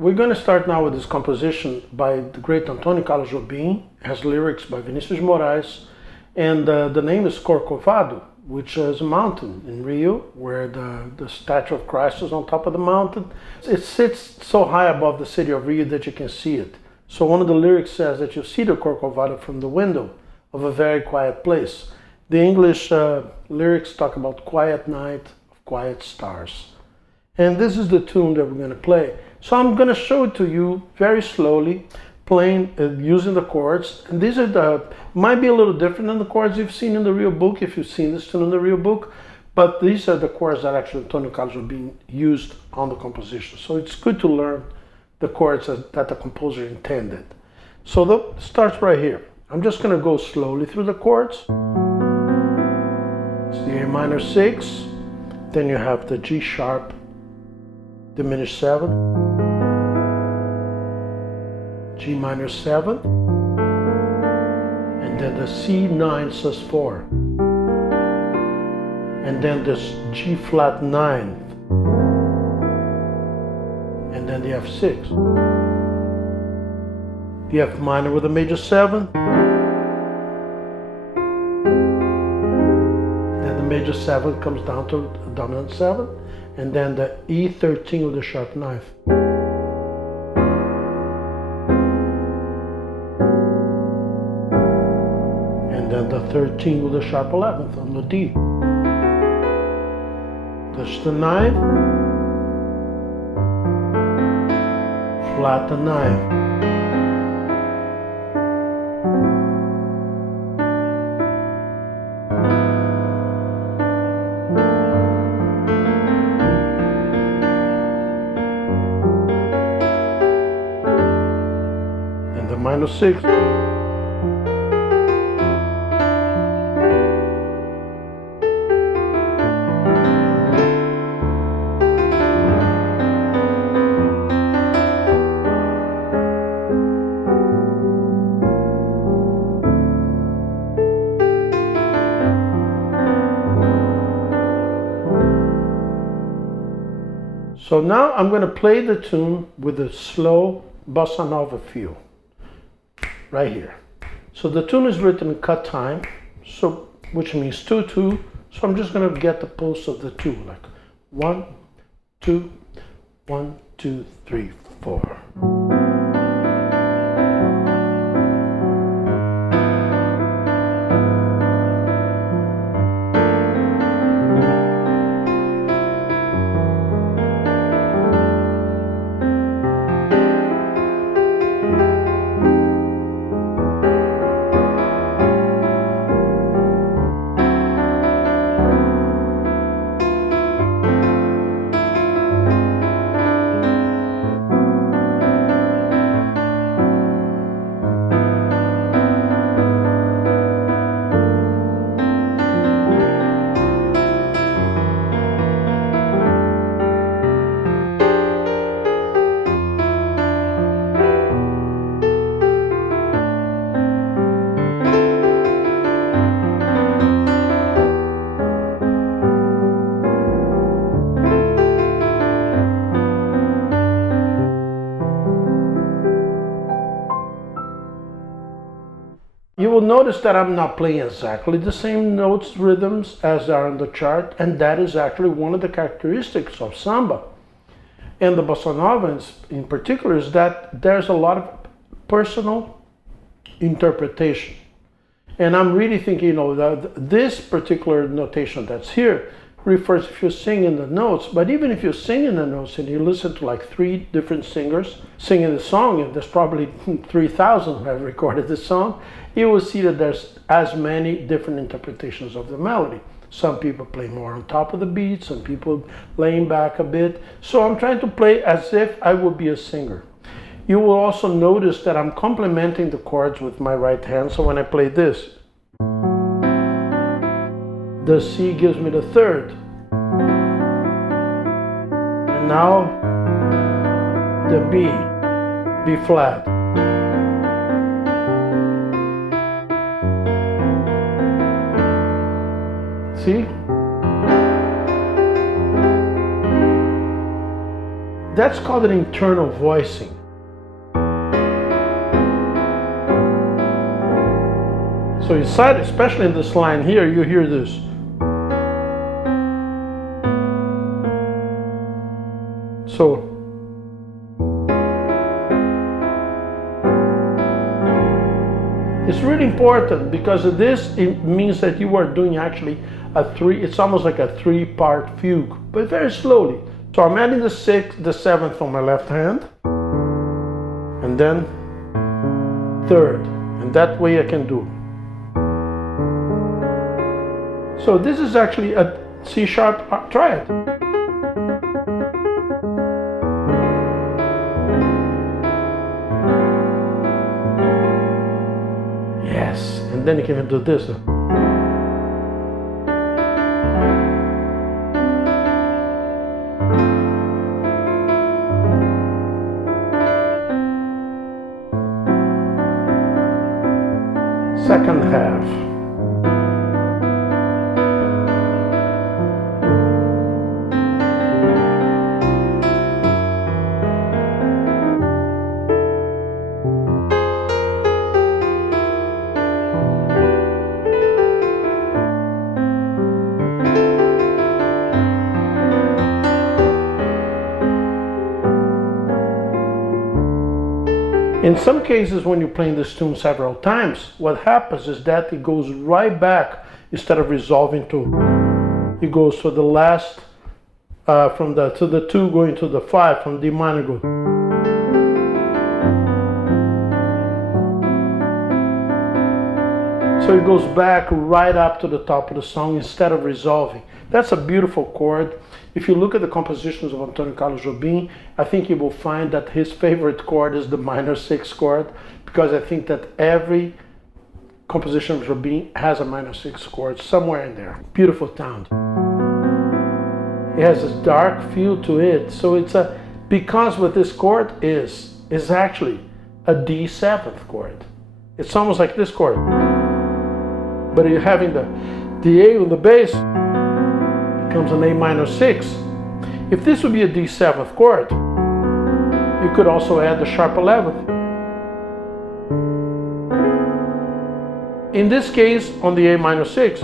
We're going to start now with this composition by the great Antônio Carlos Jobim. It has lyrics by Vinicius de Moraes, and the name is Corcovado, which is a mountain in Rio, where the statue of Christ is on top of the mountain. It sits so high above the city of Rio that you can see it. So one of the lyrics says that you see the Corcovado from the window of a very quiet place. The English lyrics talk about quiet night of quiet stars. And this is the tune that we're going to play. So I'm going to show it to you very slowly, playing using the chords. And these are might be a little different than the chords you've seen in the RealBook, if you've seen this tune in the RealBook, but these are the chords that actually Antônio Carlos Jobim used on the composition. So it's good to learn the chords that the composer intended. So that starts right here. I'm just going to go slowly through the chords. It's the A minor 6, then you have the G sharp diminished 7, G minor 7, and then the C9 sus4, and then this G flat 9th, and then the F6, the F minor with a major 7, then the major 7 comes down to a dominant 7, and then the E13 with the sharp 9th. And then the 13 with the sharp 11th on the D. That's the 9th, flat the 9th. Minor 6. So now I'm going to play the tune with a slow bossa nova feel. Right here. So the tune is written in cut time, so which means 2-2. So I'm just going to get the pulse of the 2, like 1, 2, 1, 2, 3, 4. You will notice that I'm not playing exactly the same notes, rhythms as are on the chart, and that is actually one of the characteristics of samba. And the bossa nova in particular is that there's a lot of personal interpretation. And I'm really thinking, that this particular notation that's here refers if you're singing the notes, but even if you're singing the notes and you listen to like 3 different singers singing the song, and there's probably 3,000 who have recorded this song, you will see that there's as many different interpretations of the melody. Some people play more on top of the beat, some people laying back a bit. So I'm trying to play as if I would be a singer. You will also notice that I'm complementing the chords with my right hand. So when I play this, the C gives me the 3rd. And now the B flat. See? That's called an internal voicing. So inside, especially in this line here, you hear this. So it's really important because this it means that you are doing actually it's almost like a 3-part fugue, but very slowly. So I'm adding the 6th, the 7th on my left hand, and then 3rd, and that way I can do. So this is actually a C sharp triad. Yes, and then you can do this. Second half. In some cases, when you're playing this tune several times, what happens is that it goes right back instead of resolving to. It goes for the last, from the to the 2 going to the 5, from D minor go. So it goes back right up to the top of the song instead of resolving. That's a beautiful chord. If you look at the compositions of Antonio Carlos Jobim, I think you will find that his favorite chord is the minor 6 chord, because I think that every composition of Jobim has a minor 6 chord somewhere in there. Beautiful sound. It has this dark feel to it, so it's because what this chord is actually a D7th chord. It's almost like this chord, but you're having the A on the bass, becomes an A minor 6. If this would be a D7th chord, you could also add the sharp 11th. In this case, on the A minor 6,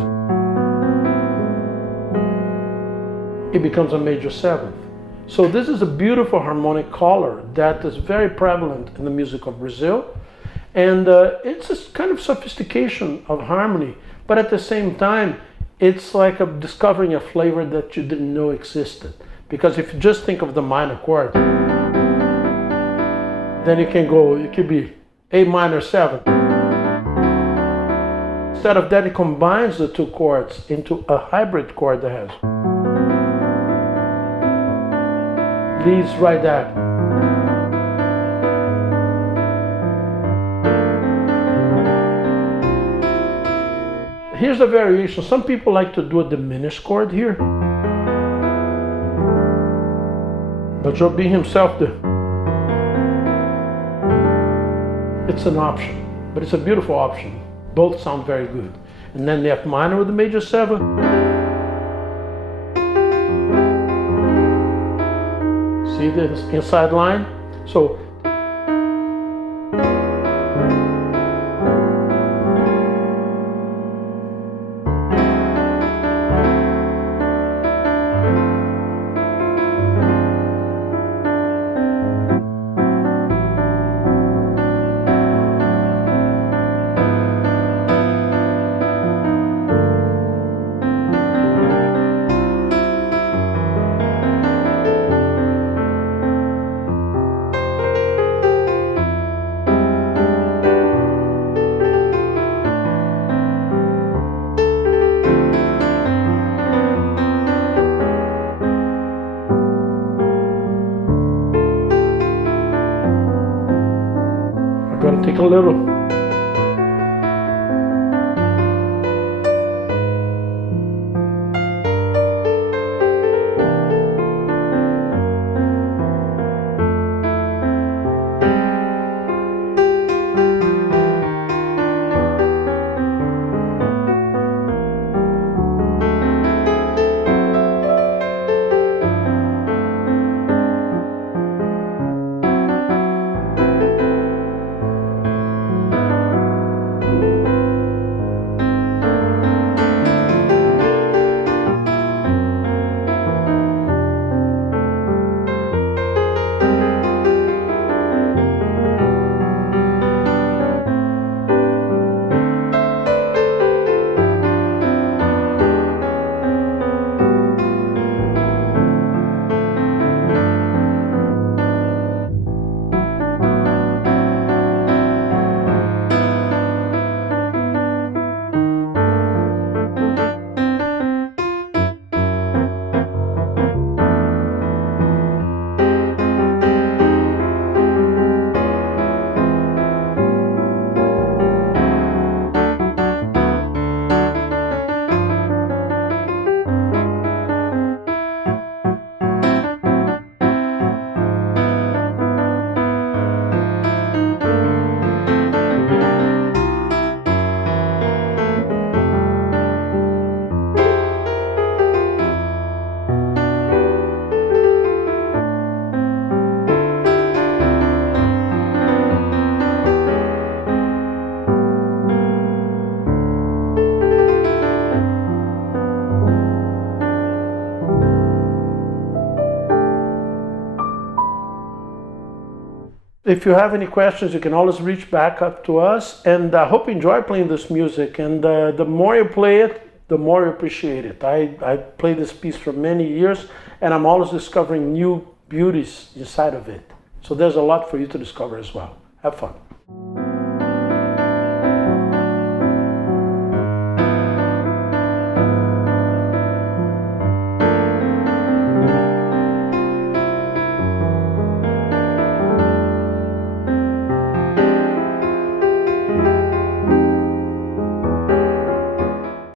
it becomes a major 7th. So this is a beautiful harmonic color that is very prevalent in the music of Brazil. And it's a kind of sophistication of harmony, but at the same time, it's like discovering a flavor that you didn't know existed. Because if you just think of the minor chord, then it could be A minor 7. Instead of that, it combines the two chords into a hybrid chord that has leads right there. Here's the variation. Some people like to do a diminished chord here, but Jobim himself did. It's an option, but it's a beautiful option. Both sound very good. And then the F minor with the major 7. See the inside line? So I'm going to take a little. If you have any questions, you can always reach back up to us. And I hope you enjoy playing this music. And the more you play it, the more you appreciate it. I played this piece for many years, and I'm always discovering new beauties inside of it. So there's a lot for you to discover as well. Have fun.